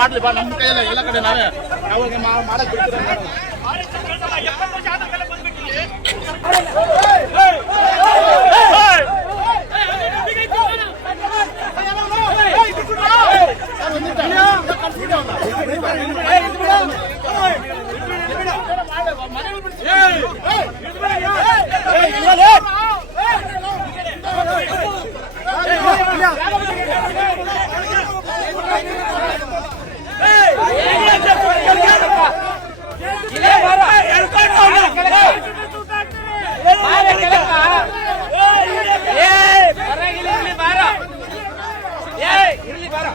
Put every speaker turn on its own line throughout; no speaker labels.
ಮಾಡ್ಲಿ ಬಾ ನಮ್ಮ ಕೈಯಲ್ಲ ಎಲ್ಲ ಕಡೆ ನಾವೇ ಯಾವಾಗ ಮಾಡಕ್ ಮಾಡೋಣ.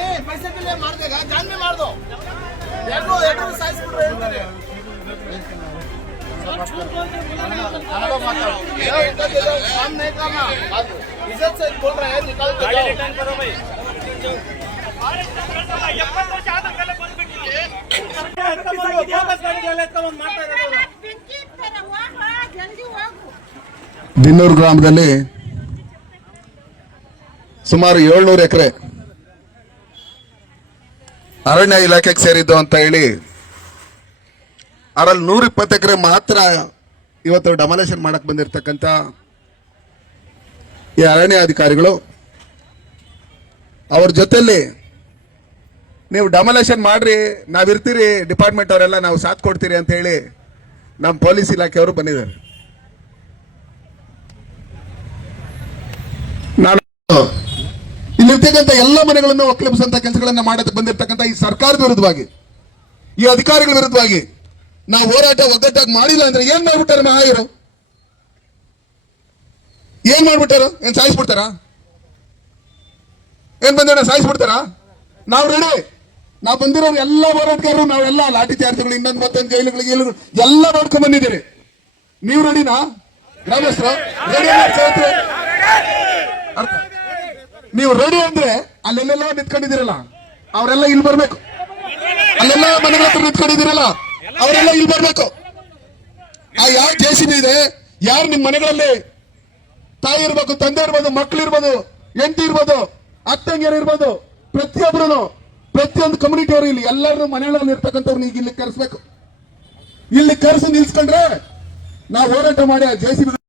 ಏ, ಪರಿಸ್ಥಿತಿಲೇ ಮಾಡ್ದಾಗ ಜಾನ್ಮೆ ಮಾಡ್ದು. ಎರಡು ಎರಡು ಸಾಯಿಸ್ಬಿಟ್ರೆ ಹೇಳ್ತಾರೆ. कन्नड़ माताओ ये इधर इधर काम नहीं करना इज्जत से बोल रहे हैं निकाल के जाओ
ಬೆಂಕಿ ಇಡ್ತಾರೆ, ಹೋಗು, ಜಲ್ದಿ ಹೋಗು
ದಿನ್ನೂರು ಗ್ರಾಮದಲ್ಲಿ ಸುಮಾರು ಏಳ್ನೂರು ಎಕರೆ ಅರಣ್ಯ ಇಲಾಖೆಗೆ ಸೇರಿದ್ದು ಅಂತ ಹೇಳಿ ಅದರಲ್ಲಿ ನೂರ ಇಪ್ಪತ್ತು ಎಕರೆ ಮಾತ್ರ ಇವತ್ತು ಡಮಾಲೇಷನ್ ಮಾಡಕ್ ಬಂದಿರತಕ್ಕಂತ ಈ ಅರಣ್ಯ ಅಧಿಕಾರಿಗಳು ಅವ್ರ ಜೊತೆಯಲ್ಲಿ ನೀವು ಡಮಲೇಷನ್ ಮಾಡ್ರಿ, ನಾವಿರ್ತೀರಿ ಡಿಪಾರ್ಟ್ಮೆಂಟ್ ಅವರೆಲ್ಲ ನಾವು ಸಾಥ್ ಕೊಡ್ತೀರಿ ಅಂತ ಹೇಳಿ ನಮ್ಮ ಪೊಲೀಸ್ ಇಲಾಖೆಯವರು ಬಂದಿದ್ದಾರೆ. ನಾನು ಇಲ್ಲಿರ್ತಕ್ಕಂಥ ಎಲ್ಲ ಮನೆಗಳನ್ನು ಒಕ್ಕಲಿಪಿಸುವಂತ ಕೆಲಸಗಳನ್ನ ಮಾಡಕ್ಕೆ ಬಂದಿರತಕ್ಕಂಥ ಈ ಸರ್ಕಾರದ ವಿರುದ್ಧವಾಗಿ, ಈ ಅಧಿಕಾರಿಗಳ ವಿರುದ್ಧವಾಗಿ ನಾವು ಹೋರಾಟ ಒಗ್ಗಟ್ಟಾಗಿ ಮಾಡಿಲ್ಲ ಅಂದ್ರೆ ಏನ್ ಮಾಡ್ಬಿಟ್ಟಾರ ಮಹಾಯರು ಏನ್ ಮಾಡ್ಬಿಟ್ಟಾರ? ಏನ್ ಸಾಯಿಸ್ಬಿಡ್ತಾರ? ಏನ್ ಬಂದಿರ ಸಾಯಿಸ್ಬಿಡ್ತಾರ? ನಾವು ರೆಡಿ ನಾವು ಬಂದಿರೋ ಎಲ್ಲ ಹೋರಾಟಗಾರರು ನಾವೆಲ್ಲ ಲಾಠಿ ಚಾರ್ಜ್ಗಳು ಇನ್ನೊಂದು ಮತ್ತೊಂದು ಜೈಲುಗಳಿಗೆ ಎಲ್ಲ ನೋಡ್ಕೊಂಡ್ ಬಂದಿದ್ದೀರಿ. ನೀವು ರೆಡಿನಾ ಗ್ರಾಮಸ್ಥರು ನೀವು ರೆಡಿ ಅಂದ್ರೆ ಅಲ್ಲೆಲ್ಲ ನಿಂತ್ಕೊಂಡಿದ್ದೀರಲ್ಲ, ಅವರೆಲ್ಲ ಇಲ್ಲಿ ಬರ್ಬೇಕು. ಅಲ್ಲೆಲ್ಲ ಮನೆಗಳ ಹತ್ರ ನಿಂತ್ಕೊಂಡಿದ್ದೀರಲ್ಲ ಅವರೆಲ್ಲ ಇಲ್ಲಿ ಬರ್ಬೇಕು. ಆ ಯಾವ ಜೇಸಿಬಿ ಇದೆ? ಯಾರು ನಿಮ್ ಮನೆಗಳಲ್ಲಿ ತಾಯಿ ಇರ್ಬೇಕು ತಂದೆ ಇರ್ಬೋದು, ಮಕ್ಳು ಇರ್ಬೋದು, ಹೆಂಡತಿ ಇರ್ಬೋದು ಅತ್ತಂಗಿಯರು ಇರ್ಬೋದು ಪ್ರತಿಯೊಬ್ಬರು ಪ್ರತಿಯೊಂದು ಕಮ್ಯುನಿಟಿ ಅವರು ಇಲ್ಲಿ ಎಲ್ಲರೂ ಮನೆಗಳಲ್ಲಿ ಇರ್ತಕ್ಕಂಥವ್ರನ್ನ ಈಗ ಇಲ್ಲಿ ಕರೆಸ್ಬೇಕು. ಇಲ್ಲಿ ಕರೆಸಿ ನಿಲ್ಸ್ಕೊಂಡ್ರೆ ನಾವು ಹೋರಾಟ ಮಾಡಿ ಆ ಜೆ